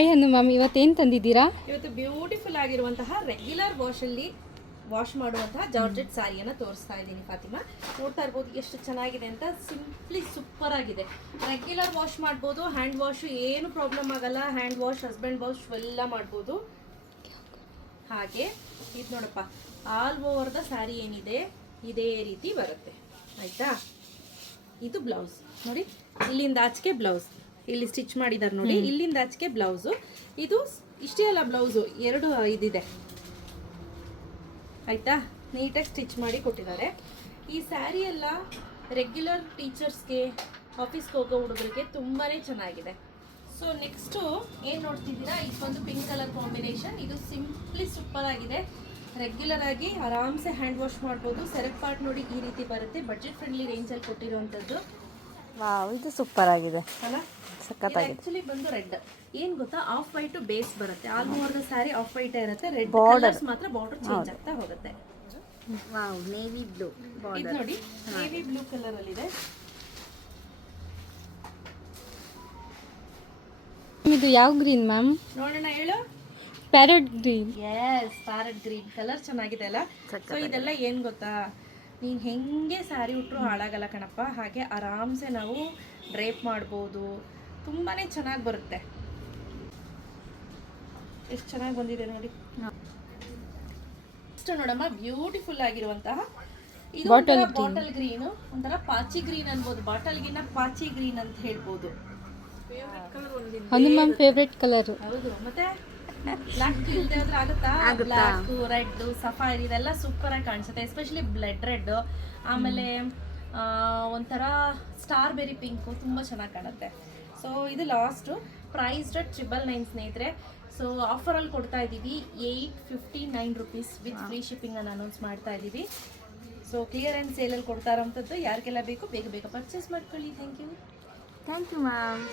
Hi ಹನ್ನು ma'am, ಇವತ್ತೇನು ತಂದಿದ್ದೀರಾ? ಇವತ್ತು beautiful ಆಗಿರುವಂತಹ ರೆಗ್ಯುಲರ್ ವಾಶಲ್ಲಿ ವಾಶ್ ಮಾಡುವಂತಹ ಜಾರ್ಜೆಟ್ ಸಾರಿಯನ್ನು ತೋರಿಸ್ತಾ ಇದ್ದೀನಿ ಫಾತಿಮಾ. ನೋಡ್ತಾ ಇರ್ಬೋದು ಎಷ್ಟು ಚೆನ್ನಾಗಿದೆ ಅಂತ. ಸಿಂಪ್ಲಿ ಸೂಪರ್ ಆಗಿದೆ. ರೆಗ್ಯುಲರ್ ವಾಶ್ ಮಾಡ್ಬೋದು, ಹ್ಯಾಂಡ್ ವಾಶ್ ಏನು ಪ್ರಾಬ್ಲಮ್ ಆಗಲ್ಲ. ಹ್ಯಾಂಡ್ ವಾಶ್, ಹಸ್ಬೆಂಡ್ ವಾಶ್ ಎಲ್ಲ ಮಾಡ್ಬೋದು. ಹಾಗೆ ಇದು ನೋಡಪ್ಪ, ಆಲ್ ಓವರ್ ದ ಸ್ಯಾರಿ ಏನಿದೆ ಇದೇ ರೀತಿ ಬರುತ್ತೆ ಆಯ್ತಾ. ಇದು ಬ್ಲೌಸ್ ನೋಡಿ, ಇಲ್ಲಿಂದ ಆಚೆಗೆ ಬ್ಲೌಸ್ ಇಲ್ಲಿ ಸ್ಟಿಚ್ ಮಾಡಿದ್ದಾರೆ ನೋಡಿ, ಇಲ್ಲಿಂದ ಆಚೆಗೆ ಬ್ಲೌಸು. ಇದು ಇಷ್ಟೇ ಅಲ್ಲ, ಬ್ಲೌಸು ಎರಡು ಇದಿದೆ ಆಯ್ತಾ. ನೀಟಾಗಿ ಸ್ಟಿಚ್ ಮಾಡಿ ಕೊಟ್ಟಿದ್ದಾರೆ. ಈ ಸ್ಯಾರಿ ಎಲ್ಲ ರೆಗ್ಯುಲರ್ ಟೀಚರ್ಸ್ಗೆ, ಆಫೀಸ್ಗೆ ಹೋಗೋ ಹುಡುಗರಿಗೆ ತುಂಬಾ ಚೆನ್ನಾಗಿದೆ. ಸೊ ನೆಕ್ಸ್ಟು ಏನು ನೋಡ್ತಿದ್ದೀರಾ, ಇದೊಂದು ಪಿಂಕ್ ಕಲರ್ ಕಾಂಬಿನೇಷನ್. ಇದು ಸಿಂಪ್ಲಿ ಸೂಪರ್ ಆಗಿದೆ. ರೆಗ್ಯುಲರ್ ಆಗಿ ಆರಾಮ್ಸೆ ಹ್ಯಾಂಡ್ ವಾಶ್ ಮಾಡ್ಬೋದು. ಸೆರೆಕ್ ಪಾರ್ಟ್ ನೋಡಿ ಈ ರೀತಿ ಬರುತ್ತೆ. ಬಡ್ಜೆಟ್ ಫ್ರೆಂಡ್ಲಿ ರೇಂಜಲ್ಲಿ ಕೊಟ್ಟಿರುವಂಥದ್ದು. ವಾವ್, ಇದು ಸೂಪರ್ ಆಗಿದೆ ಅಲ್ಲ, ಆಕ್ಚುಲಿ ಬಂದು ರೆಡ್. ಏನ್ ಗೊತ್ತಾ, ಆಫ್ ವೈಟ್ ಬೇಸ್ ಬರುತ್ತೆ. All over the sari of white ಇರುತ್ತೆ. ರೆಡ್ ಕಲರ್ಸ್ ಮಾತ್ರ ಬಾರ್ಡರ್ ಚೇಂಜ್ ಆಗ್ತಾ ಹೋಗುತ್ತೆ. ವಾವ್, ನೇವಿ ಬ್ಲೂ ಇದು ನೋಡಿ, ನೇವಿ ಬ್ಲೂ ಕಲರ್ ಅಲ್ಲಿ ಇದೆ. ಇದು ಯಾವ ಗ್ರೀನ್ ಮ್ಯಾಮ್? ನೋಡೋಣ, ಹೇಳು. Parrot green. Yes, parrot green colour ಚೆನ್ನಾಗಿದೆ ಅಲ್ಲ. ಸೊ ಇದೆಲ್ಲ ಏನ್ ಗೊತ್ತಾ, ನೀನ್ ಹೆಂಗೆ ಸ್ಯಾರಿ ಉಟ್ರು ಹಾಳಾಗಲ್ಲ ಕಣಪ್ಪ. ಹಾಗೆ ಆರಾಮ್ಸೆ ನಾವು ಡ್ರೇಪ್ ಮಾಡ್ಬೋದು. ತುಂಬಾನೇ ಚೆನ್ನಾಗಿ ಬರುತ್ತೆ. ಎಷ್ಟು ಚೆನ್ನಾಗಿ ಬಂದಿದೆ ನೋಡಿ. ಇಷ್ಟು ನೋಡಮ್ಮ, ಬ್ಯೂಟಿಫುಲ್ ಆಗಿರುವಂತಹ ಇದು ಬಾಟಲ್ ಗ್ರೀನ್, ಒಂಥರ ಪಾಚಿ ಗ್ರೀನ್ ಅನ್ಬೋದು. ಬಾಟಲ್ಗಿನ್ನ ಪಾಚಿ ಗ್ರೀನ್ ಅಂತ ಹೇಳ್ಬೋದು. ಹನ್ನು ಮ್ಯಾಮ್ ಫೇವ್ರೆಟ್ ಕಲರ್. ಹೌದು, ಮತ್ತೆ ಬ್ಲಾಕ್ ಇಲ್ಲದೆ ಹೋದ್ರೆ ಆಗುತ್ತಾ? ಬ್ಲಾಕ್, ರೆಡ್, ಸಫಾರಿ ಇದೆಲ್ಲ ಸೂಪರ್ ಆಗಿ ಕಾಣಿಸುತ್ತೆ. ಎಸ್ಪೆಷಲಿ ಬ್ಲಡ್ ರೆಡ್, ಆಮೇಲೆ ಒಂಥರ ಸ್ಟಾರ್ ಬೆರಿ ಪಿಂಕು ತುಂಬ ಚೆನ್ನಾಗಿ ಕಾಣುತ್ತೆ. ಸೊ ಇದು ಲಾಸ್ಟು. ಪ್ರೈಸ್ಡ್ at 999 ಸ್ನೇಹಿತರೆ. ಸೊ ಆಫರಲ್ಲಿ ಕೊಡ್ತಾ ಇದ್ದೀವಿ 859 ರುಪೀಸ್ ವಿತ್ ಫ್ರೀ ಶಿಪ್ಪಿಂಗನ್ನು ಅನೌನ್ಸ್ ಮಾಡ್ತಾ ಇದ್ದೀವಿ. ಸೊ ಕ್ಲಿಯರೆನ್ಸ್ ಸೇಲಲ್ಲಿ ಕೊಡ್ತಾ ಇರೋಂಥದ್ದು. ಯಾರಿಗೆಲ್ಲ ಬೇಕು ಬೇಗ ಬೇಗ ಪರ್ಚೇಸ್ ಮಾಡ್ಕೊಳ್ಳಿ. Thank you ma'am.